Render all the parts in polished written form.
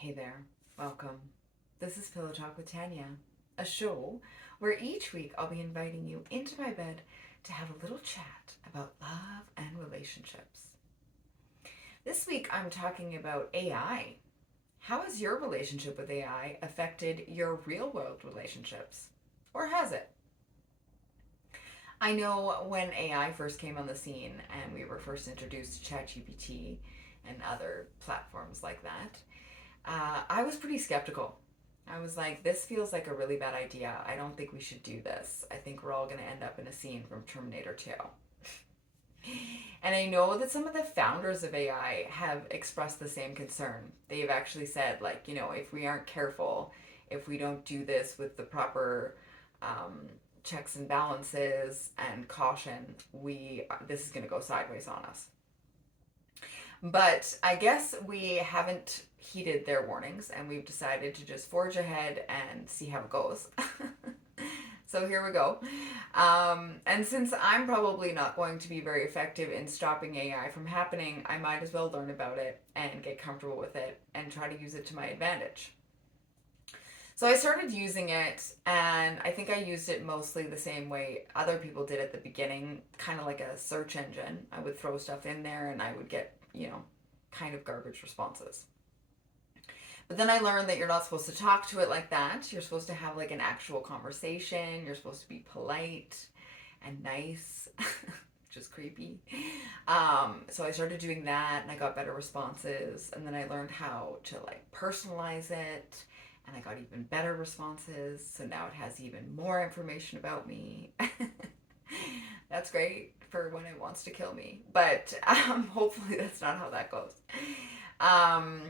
Hey there, welcome. This is Pillow Talk with Tanya, a show where each week I'll be inviting you into my bed to have a little chat about love and relationships. This week I'm talking about AI. How has your relationship with AI affected your real world relationships? Or has it? I know when AI first came on the scene and we were first introduced to ChatGPT and other platforms like that, I was pretty skeptical. I was like, this feels like a really bad idea. I don't think we should do this. I think we're all going to end up in a scene from Terminator 2. And I know that some of the founders of AI have expressed the same concern. They've actually said, like, if we aren't careful, if we don't do this with the proper checks and balances and caution, this is going to go sideways on us. But I guess we haven't heeded their warnings and we've decided to just forge ahead and see how it goes. So here we go. And since I'm probably not going to be very effective in stopping AI from happening, I might as well learn about it and get comfortable with it and try to use it to my advantage. So I started using it, and I think I used it mostly the same way other people did at the beginning, kind of like a search engine. I would throw stuff in there and I would get, kind of garbage responses. But then I learned that you're not supposed to talk to it like that. You're supposed to have like an actual conversation. You're supposed to be polite and nice, which is creepy. So I started doing that and I got better responses. And then I learned how to like personalize it and I got even better responses. So now it has even more information about me. That's great for when it wants to kill me. But hopefully that's not how that goes. Um,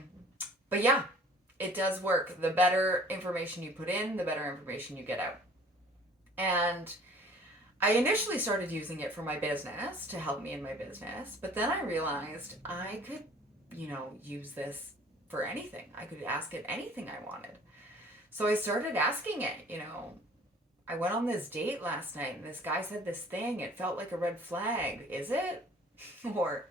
but yeah, it does work. The better information you put in, the better information you get out. And I initially started using it for my business to help me in my business, but then I realized I could, use this for anything. I could ask it anything I wanted. So I started asking it, I went on this date last night and this guy said this thing. It felt like a red flag. Is it? Or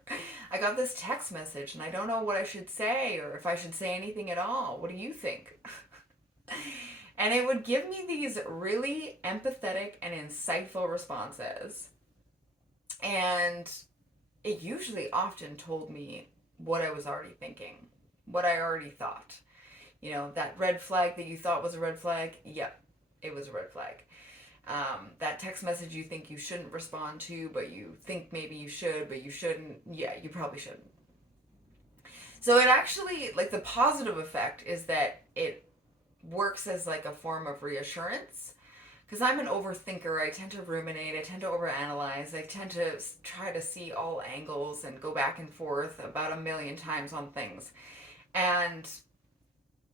I got this text message and I don't know what I should say or if I should say anything at all. What do you think? And it would give me these really empathetic and insightful responses. And it usually often told me what I was already thinking, what I already thought. That red flag that you thought was a red flag, yep, it was a red flag. That text message you think you shouldn't respond to, but you think maybe you should, but you shouldn't. Yeah, you probably shouldn't. So it actually, like, the positive effect is that it works as like a form of reassurance. Because I'm an overthinker, I tend to ruminate, I tend to overanalyze, I tend to try to see all angles and go back and forth about a million times on things. And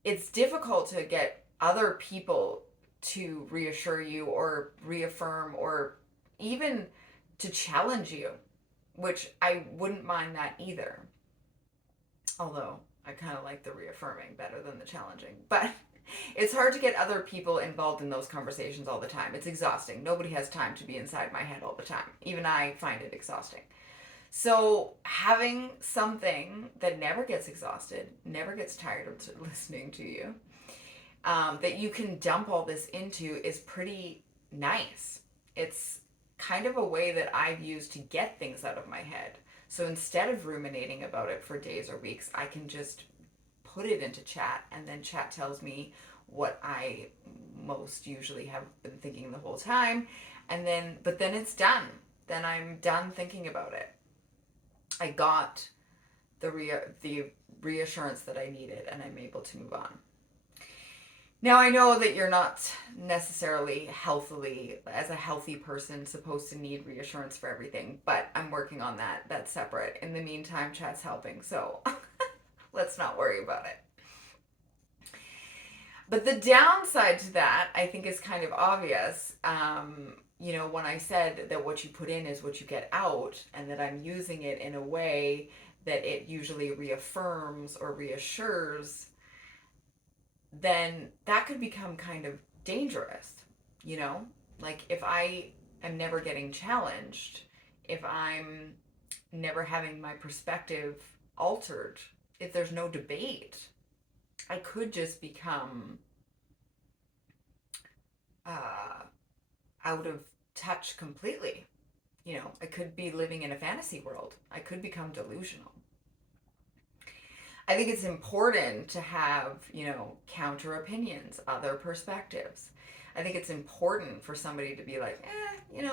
it's difficult to get other people to reassure you or reaffirm or even to challenge you, which I wouldn't mind that either. Although I kind of like the reaffirming better than the challenging. But it's hard to get other people involved in those conversations all the time. It's exhausting. Nobody has time to be inside my head all the time. Even I find it exhausting. So having something that never gets exhausted, never gets tired of listening to you, that you can dump all this into is pretty nice. It's kind of a way that I've used to get things out of my head. So instead of ruminating about it for days or weeks, I can just put it into chat and then chat tells me what I most usually have been thinking the whole time. But then it's done. Then I'm done thinking about it. I got the reassurance that I needed and I'm able to move on. Now I know that you're not necessarily healthily, as a healthy person, supposed to need reassurance for everything, but I'm working on that. That's separate. In the meantime, chat's helping, so let's not worry about it. But the downside to that, I think, is kind of obvious. When I said that what you put in is what you get out, and that I'm using it in a way that it usually reaffirms or reassures, then that could become kind of dangerous, you know? Like if I am never getting challenged, if I'm never having my perspective altered, if there's no debate, I could just become uh, out of touch completely. I could be living in a fantasy world. I could become delusional. I think it's important to have, counter opinions, other perspectives. I think it's important for somebody to be like,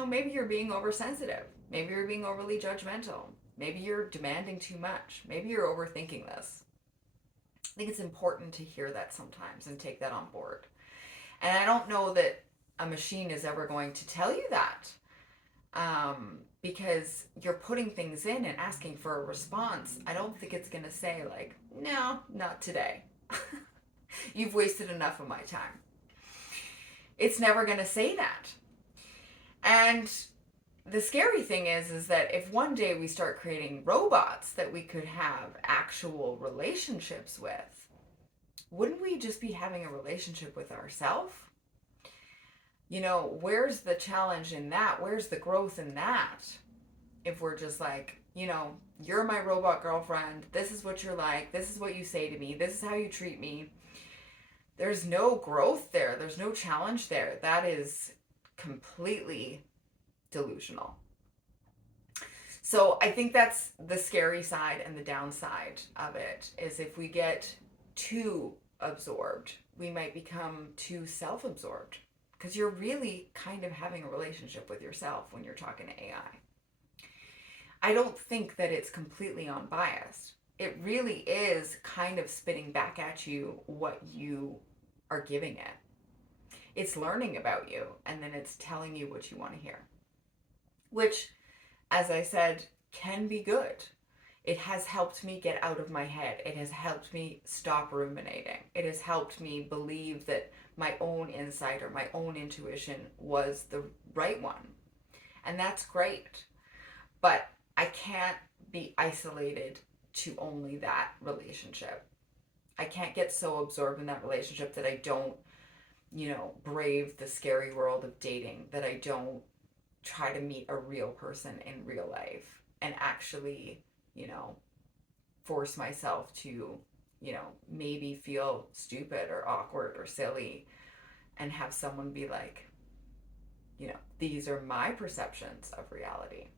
maybe you're being oversensitive. Maybe you're being overly judgmental. Maybe you're demanding too much. Maybe you're overthinking this. I think it's important to hear that sometimes and take that on board. And I don't know that a machine is ever going to tell you that, because you're putting things in and asking for a response. I don't think it's going to say, like, no, not today. You've wasted enough of my time. It's never going to say that. And the scary thing is that if one day we start creating robots that we could have actual relationships with, wouldn't we just be having a relationship with ourselves? Where's the challenge in that? Where's the growth in that? If we're just like, you're my robot girlfriend, this is what you're like, this is what you say to me, this is how you treat me. There's no growth there. There's no challenge there. That is completely delusional. So I think that's the scary side and the downside of it, is if we get too absorbed, we might become too self-absorbed, because you're really kind of having a relationship with yourself when you're talking to AI. I don't think that it's completely unbiased. It really is kind of spitting back at you what you are giving it. It's learning about you, and then it's telling you what you want to hear, which, as I said, can be good. It has helped me get out of my head. It has helped me stop ruminating. It has helped me believe that my own insight or my own intuition was the right one. And that's great. But I can't be isolated to only that relationship. I can't get so absorbed in that relationship that I don't, brave the scary world of dating, that I don't try to meet a real person in real life and actually, force myself to, maybe feel stupid or awkward or silly, and have someone be like, these are my perceptions of reality.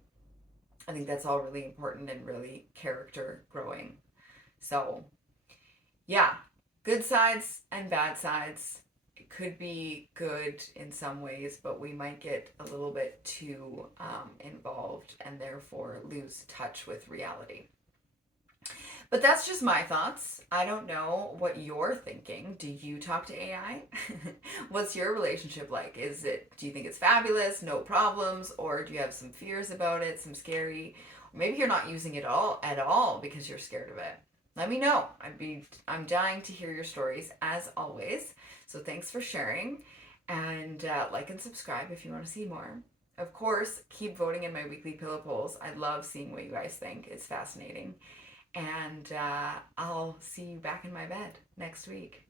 I think that's all really important and really character growing. So, yeah, good sides and bad sides. It could be good in some ways, but we might get a little bit too involved and therefore lose touch with reality. But that's just my thoughts. I don't know what you're thinking. Do you talk to AI? What's your relationship like? Do you think it's fabulous, no problems, or do you have some fears about it, some scary, or maybe you're not using it at all because you're scared of it? Let me know. I'm dying to hear your stories as always. So thanks for sharing, and like and subscribe if you want to see more. Of course, keep voting in my weekly pillow polls. I love seeing what you guys think. It's fascinating. And I'll see you back in my bed next week.